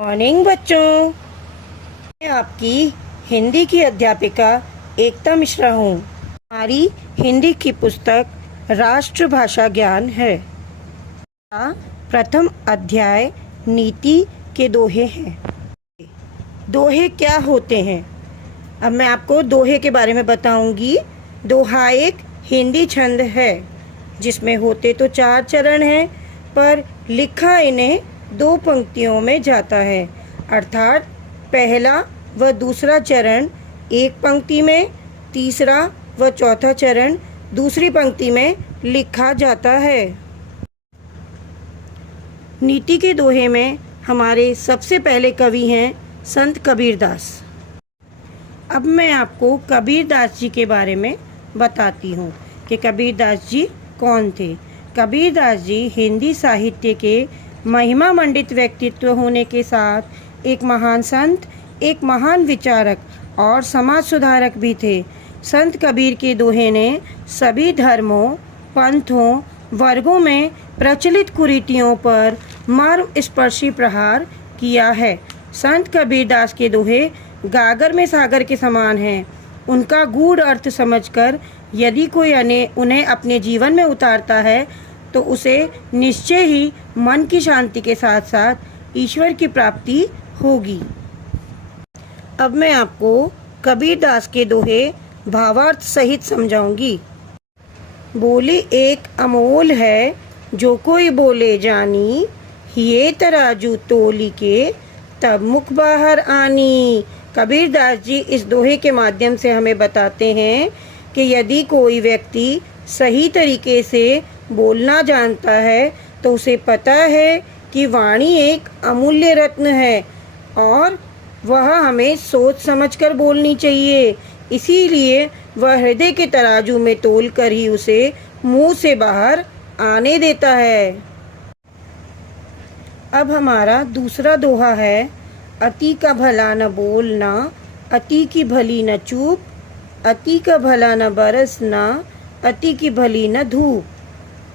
Morning बच्चों, मैं आपकी हिंदी की अध्यापिका एकता मिश्रा हूँ। हमारी हिंदी की पुस्तक राष्ट्रभाषा ज्ञान है। प्रथम अध्याय नीति के दोहे हैं। दोहे क्या होते हैं? अब मैं आपको दोहे के बारे में बताऊंगी। दोहा एक हिंदी छंद है जिसमें होते तो 4 चरण हैं, पर लिखा इन्हें 2 पंक्तियों में जाता है। अर्थात पहला व दूसरा चरण एक पंक्ति में, तीसरा व चौथा चरण दूसरी पंक्ति में लिखा जाता है। नीति के दोहे में हमारे सबसे पहले कवि हैं संत कबीरदास। अब मैं आपको कबीरदास जी के बारे में बताती हूँ कि कबीरदास जी कौन थे। कबीरदास जी हिंदी साहित्य के महिमा मंडित व्यक्तित्व होने के साथ एक महान संत, एक महान विचारक और समाज सुधारक भी थे। संत कबीर के दोहे ने सभी धर्मों, पंथों, वर्गों में प्रचलित कुरीतियों पर मर्म स्पर्शी प्रहार किया है। संत कबीरदास के दोहे गागर में सागर के समान हैं। उनका गूढ़ अर्थ समझकर यदि कोई उन्हें अपने जीवन में उतारता है तो उसे निश्चय ही मन की शांति के साथ साथ ईश्वर की प्राप्ति होगी। अब मैं आपको कबीरदास के दोहे भावार्थ सहित समझाऊंगी। बोली एक अमोल है, जो कोई बोले जानी, ये तराजू तोली के तब मुख बाहर आनी। कबीरदास जी इस दोहे के माध्यम से हमें बताते हैं कि यदि कोई व्यक्ति सही तरीके से बोलना जानता है तो उसे पता है कि वाणी एक अमूल्य रत्न है और वह हमें सोच समझकर बोलनी चाहिए। इसीलिए वह हृदय के तराजू में तोलकर ही उसे मुंह से बाहर आने देता है। अब हमारा दूसरा दोहा है, अति का भला न बोलना, अति की भली न चूप, अति का भला न बरसना, अति की भली न धूप।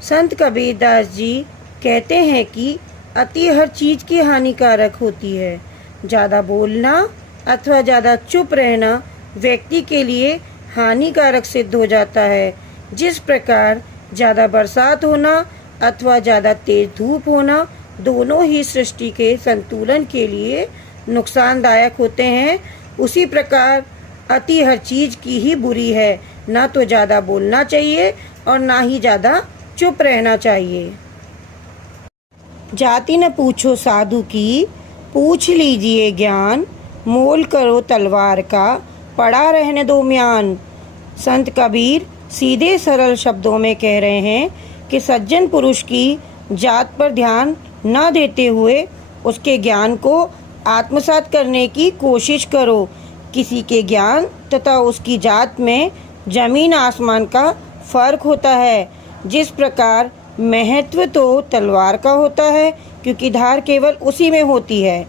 संत कबीरदास जी कहते हैं कि अति हर चीज की हानिकारक होती है। ज़्यादा बोलना अथवा ज़्यादा चुप रहना व्यक्ति के लिए हानिकारक सिद्ध हो जाता है। जिस प्रकार ज़्यादा बरसात होना अथवा ज़्यादा तेज धूप होना दोनों ही सृष्टि के संतुलन के लिए नुकसानदायक होते हैं, उसी प्रकार अति हर चीज की ही बुरी है। ना तो ज़्यादा बोलना चाहिए और ना ही ज़्यादा चुप रहना चाहिए। जाति न पूछो साधु की, पूछ लीजिए ज्ञान, मोल करो तलवार का, पड़ा रहने दो म्यान। संत कबीर सीधे सरल शब्दों में कह रहे हैं कि सज्जन पुरुष की जात पर ध्यान न देते हुए उसके ज्ञान को आत्मसात करने की कोशिश करो। किसी के ज्ञान तथा उसकी जात में जमीन आसमान का फर्क होता है। जिस प्रकार महत्व तो तलवार का होता है क्योंकि धार केवल उसी में होती है,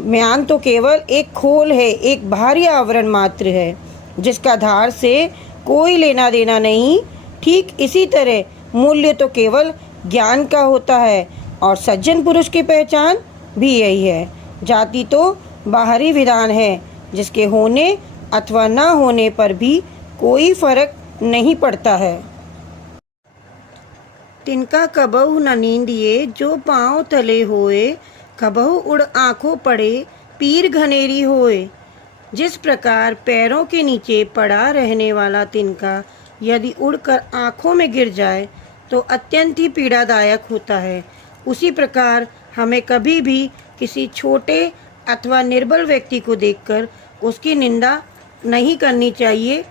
म्यान तो केवल एक खोल है, एक बाहरी आवरण मात्र है जिसका धार से कोई लेना देना नहीं। ठीक इसी तरह मूल्य तो केवल ज्ञान का होता है और सज्जन पुरुष की पहचान भी यही है। जाति तो बाहरी विधान है जिसके होने अथवा न होने पर भी कोई फर्क नहीं पड़ता है। तिनका कबहु न नींदिए, जो पाँव तले होए, कबहु उड़ आँखों पड़े, पीर घनेरी होए। जिस प्रकार पैरों के नीचे पड़ा रहने वाला तिनका यदि उड़कर आँखों में गिर जाए तो अत्यंत ही पीड़ादायक होता है, उसी प्रकार हमें कभी भी किसी छोटे अथवा निर्बल व्यक्ति को देखकर उसकी निंदा नहीं करनी चाहिए।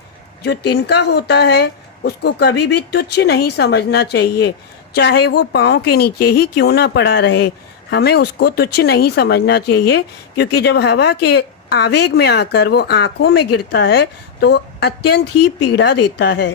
जो तिनका होता है उसको कभी भी तुच्छ नहीं समझना चाहिए, चाहे वो पाँव के नीचे ही क्यों ना पड़ा रहे। हमें उसको तुच्छ नहीं समझना चाहिए क्योंकि जब हवा के आवेग में आकर वो आँखों में गिरता है तो अत्यंत ही पीड़ा देता है।